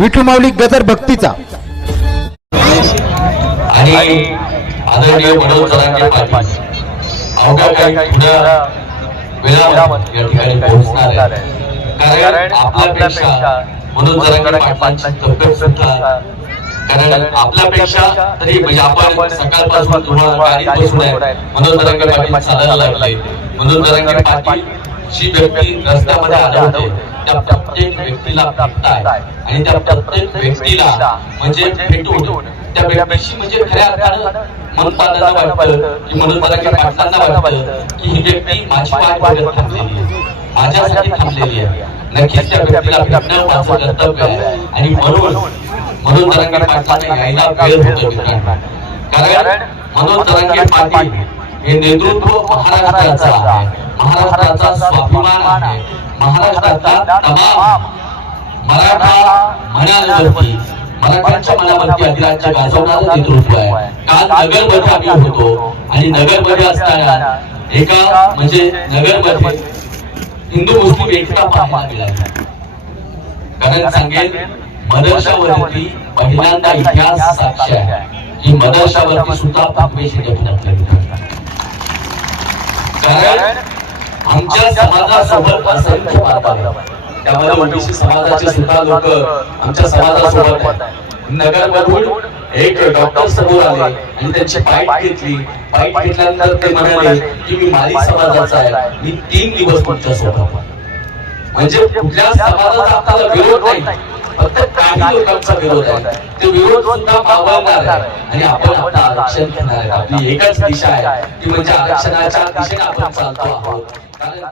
विठू माऊली गजर भक्तीचा आणि आदरणीय मनोज जरांगे पाटील अवघ्या काही थोड्या वेळामध्ये या ठिकाणी पोहोचणार आहे। कारण आपल्यापेक्षा मनोज जरांगे पाटलांची तब्येत सुद्धा, कारण आपल्यापेक्षा तरी म्हणजे आपण सकाळपासून तुम्हाला गाडीत बसून आहे, मनोज जरांगे पाटील चालायला लागले। मनोज जरांगे पाटील जी व्यक्ती रस्त्यामध्ये आढळते त्या प्रत्येक व्यक्तीला भेटताय आणि त्या प्रत्येक व्यक्तीला म्हणजे भेटून त्या व्यक्तीशी म्हणजे खऱ्या अर्थानं मनपादांना वाटतं की मनोज जरांगे पाटलांना वाटतं की ही व्यक्ती माझी वाट बघत थांबलेली आहे, माझ्यासाठी थांबलेली आहे। नक्कीच त्या व्यक्तीला भेटणं माझं कर्तव्य आहे आणि म्हणून मनोज जरांगे पाटलांना यायला वेळ होतो मित्रांनो। कारण मनोज जरांगे पाटील हे नेतृत्व महाराष्ट्राचं आहे, महाराष्ट्राचा स्वाभिमान आहे, महाराष्ट्राचा तमाम मराठा मनावरती, मराठ्यांच्या मनावरती अधिराज्य गाजवणारं नेतृत्व आहे। काल नगरमध्ये आम्ही होतो आणि नगरमध्ये असताना एका म्हणजे नगरमध्ये हिंदू मुस्लिम एकता पाहायला मिळाली। कारण सांगेल मदरशावरती पहिल्यांदा इतिहास साक्ष आहे की मदरशावरती सुद्धा पाकवेशी टाकले। कारण आमच्या समाजासोबत असंख्य मार्ग आहेत, त्यामध्ये ओबीसी समाजाचे सुद्धा लोक आमच्या समाजासोबत आहेत। नगरमधून एक डॉक्टर समोर आले आणि त्यांची बाईट घेतली। बाईट घेतल्यानंतर ते म्हणाले की मी माली समाजाचा आहे, मी 3 दिवस तुमच्या सोबत। म्हणजे कुठल्या समाजाचा आपल्याला विरोध नाही, फक्त काही लोकांचा विरोध आहे, ते विरोध सुद्धा मावळणार आहे आणि आपण आपलं आरक्षण घेणार आहे। आपली एकच दिशा आहे ती म्हणजे आरक्षणाच्या दिशेने आपण चालतो आहोत। कारण